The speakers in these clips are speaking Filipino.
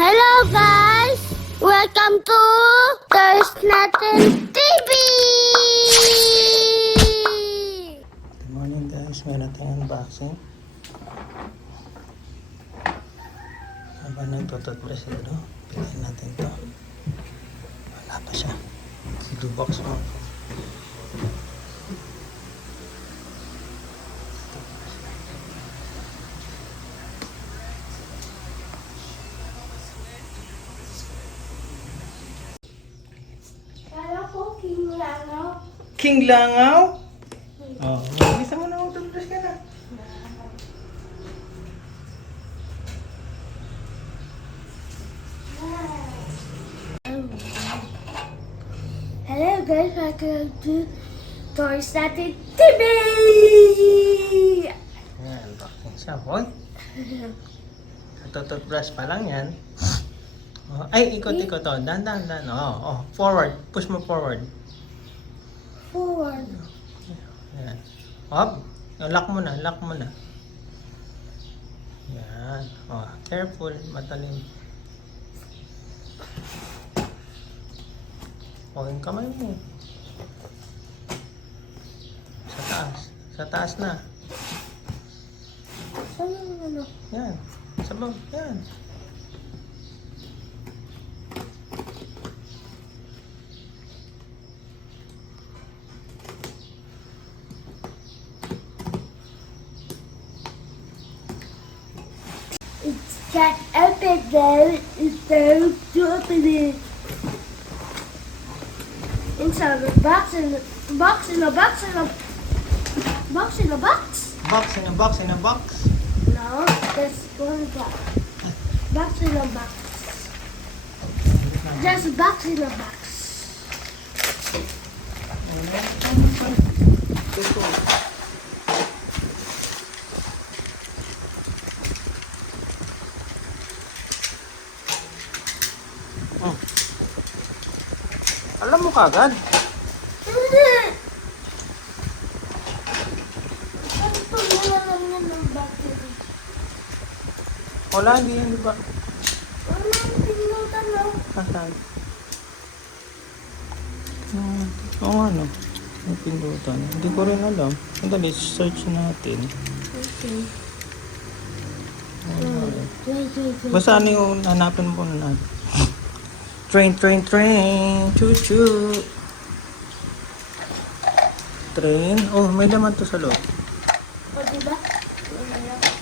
Hello guys! Welcome to There's Natin TV! Good morning guys, meron tayong unboxing. Habang nagtututbrush sila, no? Piliin natin to. Wala pa siya. Blue box mo. Kala ko King Langaw. King Langaw? Oh, mag-isa mo na mag-toothbrush ka na. Hello guys, welcome to There's Natin TV! Ayan, unboxing siya. Hoy! Nagtututbrush pa lang yan. Oh, ay, ikot-ikot to. Dan, dan, dan. Oh, oh, forward. Push mo forward. Forward. Ayan. Hop. Lock mo na, lock mo na. Yan. Oh, careful, matalim. Oh, yung kamay mo. Sa taas. Sa taas na. Saan yung ano? Yan. Sa baba. Yan. There. It's very it. Inside the box in the box in the box in the box in the box. Box in a box in a box. No, that's one box. Box in a box. Just a box in a box. Battery? Wala, hindi yan, di ba? Wala pinutan no? Asan? Ah, Oo nga, no. Ang pindutan. Hindi ko rin alam. Sandali, search natin. Okay. Wait, wait. Basta ano yung hanapin mo na natin. Train, train, train. Choo, choo. Train. Oh, may laman to sa loob. O, diba?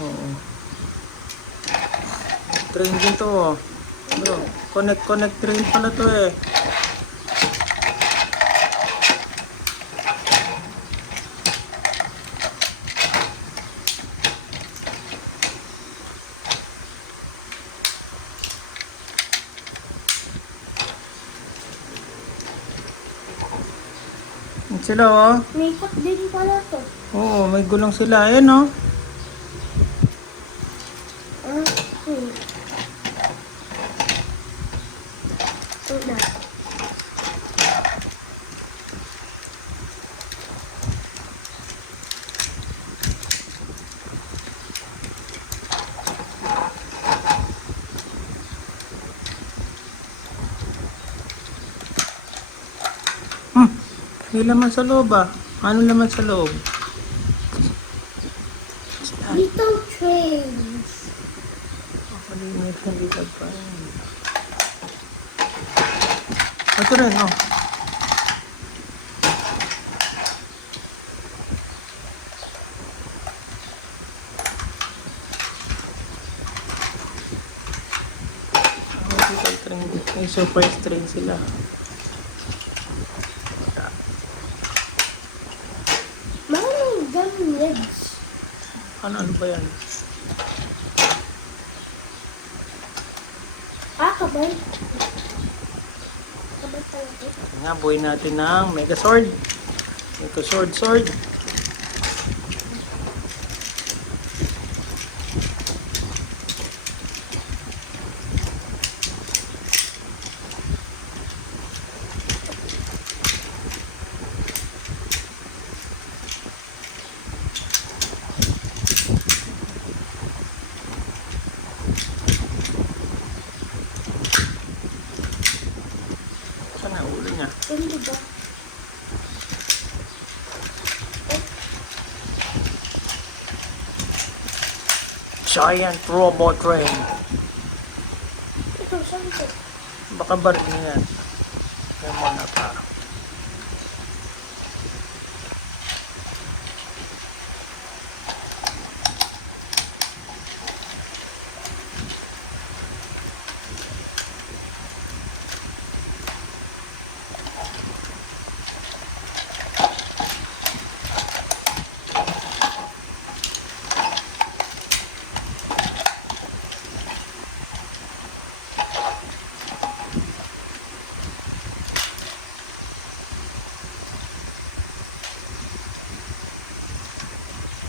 Oo. Train din to, oh. Bro, connect, connect train pala to eh. Sila oh. May ikot din pala to. Oo, may gulong sila. Ayan oh. Ah, hmm. Una. Hmm. May laman sa loob ah. Ano laman sa loob? Little trains. Malinis na dito pa. Ito rin oh. May surprise train sila. Ano, ano ba yan? Ah, kabay. Kabay talaga. Nga, buhay natin ng Megazord. Megazord, sword. Ba? Giant robot train. Baka baril yan.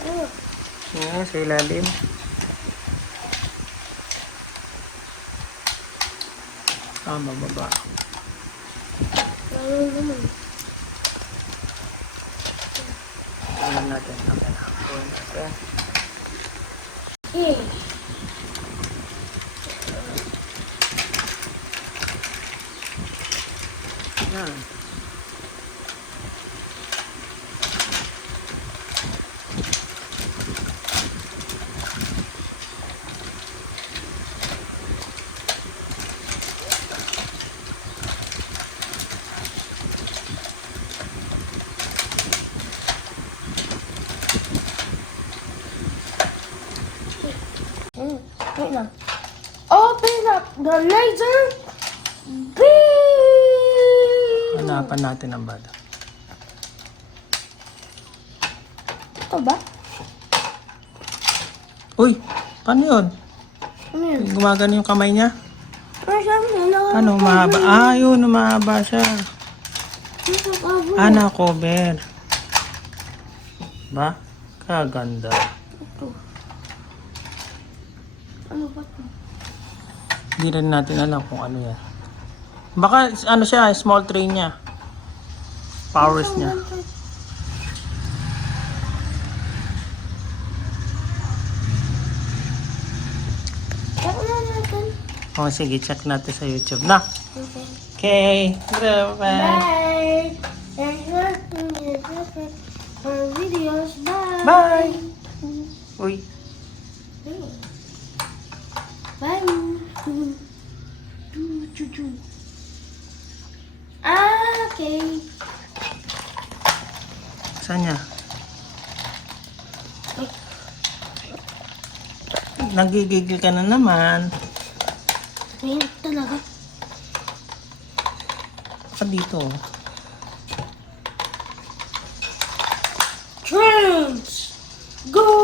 Oh, Yan, sa ilalim. Ah, mababa. lalo naman. Tingnan natin. Okay na. Gawin natin. Eh, Yan. mm, lang. Open up the laser beam! Hanapan natin ang bata. Ito ba? Uy! Paano yun? Ano yun? Gumagano yung kamay niya? Ano? Ano? Ano, mahaba? Ah, yun, mahaba siya. Ano? Ah, na-cover. Ba? Kaganda. Ito. Ano ba ito? Hindi rin natin alam kung ano yan. Baka ano siya, small train niya. Powers niya. O sige, check natin sa YouTube na. Okay. Bye. Bye! Videos. Bye! Bye. Uy. Bye! Ah, okay. Saan niya? Nagigigil ka na naman. Mahirap talaga. Baka dito. oh. Trains! Go!